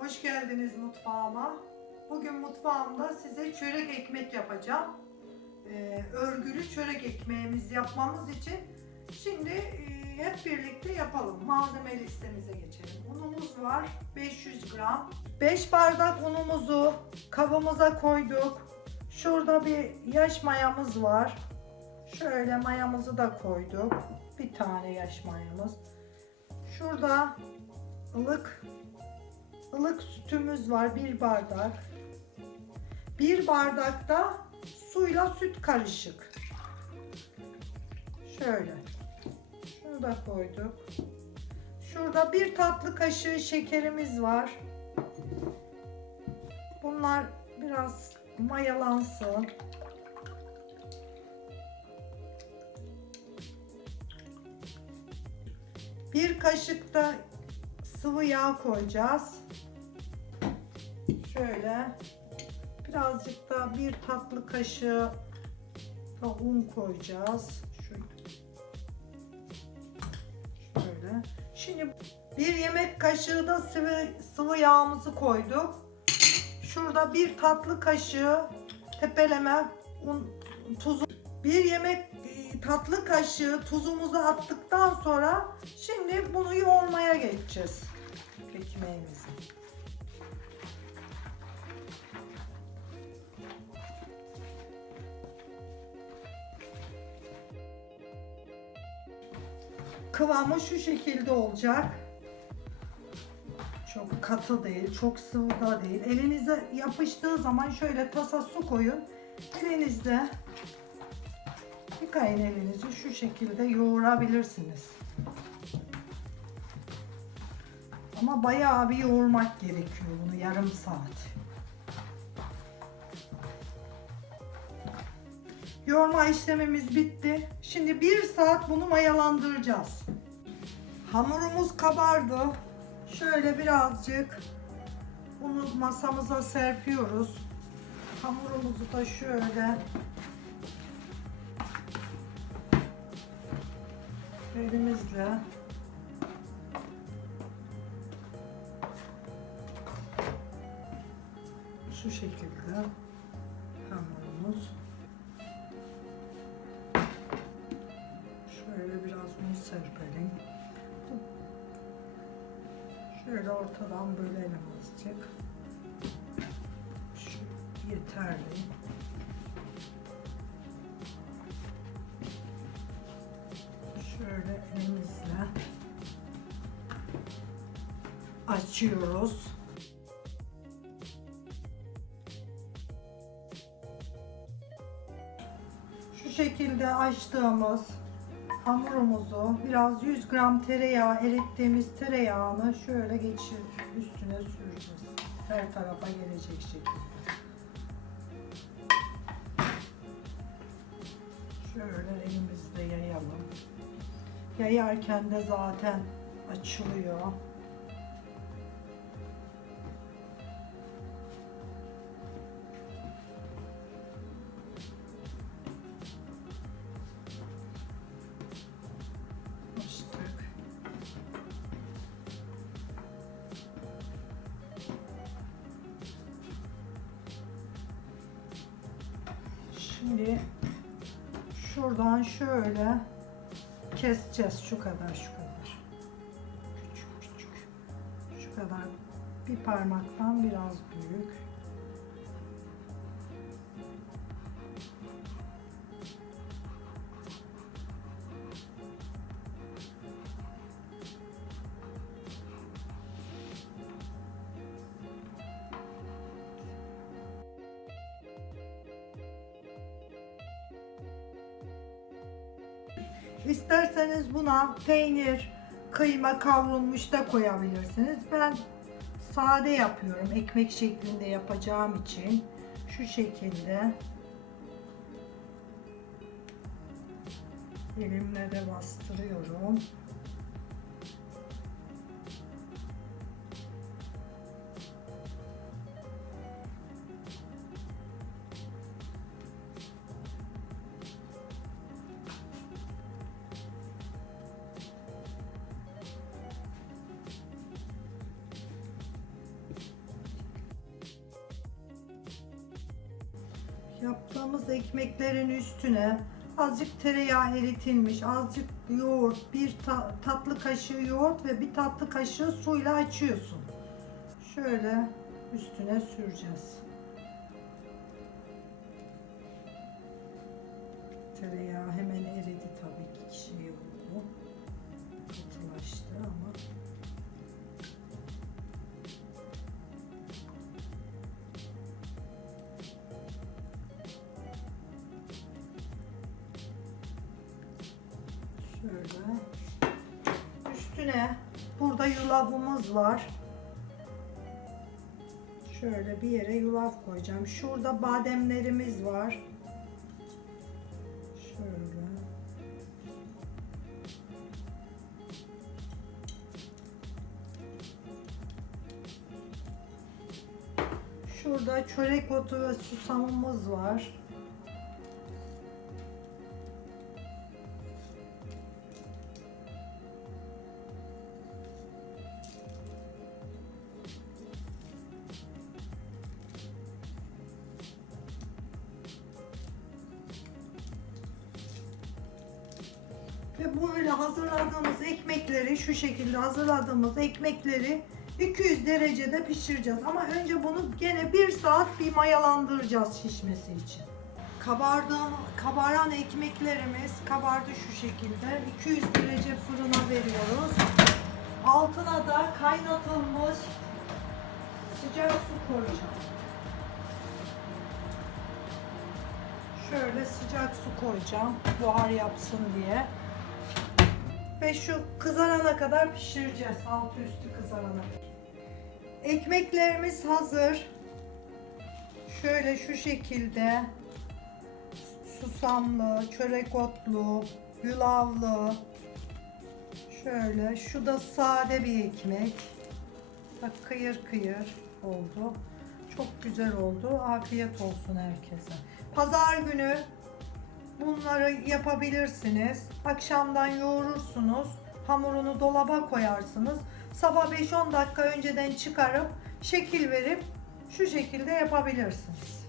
Hoş geldiniz mutfağıma. Bugün mutfağımda size çörek ekmek yapacağım. Ee, örgülü çörek ekmeğimiz yapmamız için şimdi e, hep birlikte yapalım. Malzeme listemize geçelim. Unumuz var 500 gram. 5 bardak unumuzu kabımıza koyduk. Şurada bir yaş mayamız var. Şöyle mayamızı da koyduk. Bir tane yaş mayamız. Şurada ılık ılık sütümüz var bir bardak. Bir bardakta suyla süt karışık. Şöyle. Şunu da koyduk. Şurada bir tatlı kaşığı şekerimiz var. Bunlar biraz mayalansın. Bir kaşık da sıvı yağ koyacağız. Şöyle birazcık da bir tatlı kaşığı da un koyacağız. Şöyle. Şöyle. Şimdi bir yemek kaşığı da sıvı sıvı yağımızı koyduk. Şurada bir tatlı kaşığı tepeleme un tuzu bir yemek e, tatlı kaşığı tuzumuzu attıktan sonra şimdi bunu yoğurmaya geçeceğiz ekmeğimizi. Kıvamı şu şekilde olacak. Çok katı değil, çok sıvı da değil. Elinize yapıştığı zaman şöyle tasa su koyun. Elinizde yıkayın elinizi şu şekilde yoğurabilirsiniz. Ama bayağı bir yoğurmak gerekiyor bunu yarım saat. Yoğurma işlemimiz bitti. Şimdi bir saat bunu mayalandıracağız. Hamurumuz kabardı. Şöyle birazcık bunu masamıza serpiyoruz. Hamurumuzu da şöyle elimizle şu şekilde ortadan bölelim azıcık şu yeterli şöyle elimizle açıyoruz. Şu şekilde açtığımız hamurumuzu biraz 100 gram tereyağı erittiğimiz tereyağını şöyle geçir üstüne süreceğiz. Her tarafa gelecek şekilde. Şöyle elimizle yayalım. Yayarken de zaten açılıyor. Şimdi şuradan şöyle keseceğiz şu kadar şu kadar. Küçük küçük. Şu kadar bir parmaktan biraz büyük. İsterseniz buna peynir, kıyma kavrulmuş da koyabilirsiniz. Ben sade yapıyorum. Ekmek şeklinde yapacağım için şu şekilde elimle de bastırıyorum. Hazırladığımız ekmeklerin üstüne azıcık tereyağı eritilmiş, azıcık yoğurt, bir ta- tatlı kaşığı yoğurt ve bir tatlı kaşığı suyla açıyorsun. Şöyle üstüne süreceğiz. Tereyağı hemen eridi tabii ki şey oldu. Katılaştı ama üstüne burada yulafımız var. Şöyle bir yere yulaf koyacağım. Şurada bademlerimiz var. Şöyle. Şurada çörek otu ve susamımız var. Böyle hazırladığımız ekmekleri şu şekilde hazırladığımız ekmekleri 200 derecede pişireceğiz. Ama önce bunu gene bir saat bir mayalandıracağız şişmesi için. Kabardığım, kabaran ekmeklerimiz kabardı şu şekilde. 200 derece fırına veriyoruz. Altına da kaynatılmış sıcak su koyacağım. Şöyle sıcak su koyacağım buhar yapsın diye. Ve şu kızarana kadar pişireceğiz. Altı üstü kızarana. Ekmeklerimiz hazır. Şöyle şu şekilde susamlı, çörek otlu, yulaflı. Şöyle şu da sade bir ekmek. Bak kıyır kıyır oldu. Çok güzel oldu. Afiyet olsun herkese. Pazar günü Bunları yapabilirsiniz. Akşamdan yoğurursunuz. Hamurunu dolaba koyarsınız. Sabah 5-10 dakika önceden çıkarıp şekil verip şu şekilde yapabilirsiniz.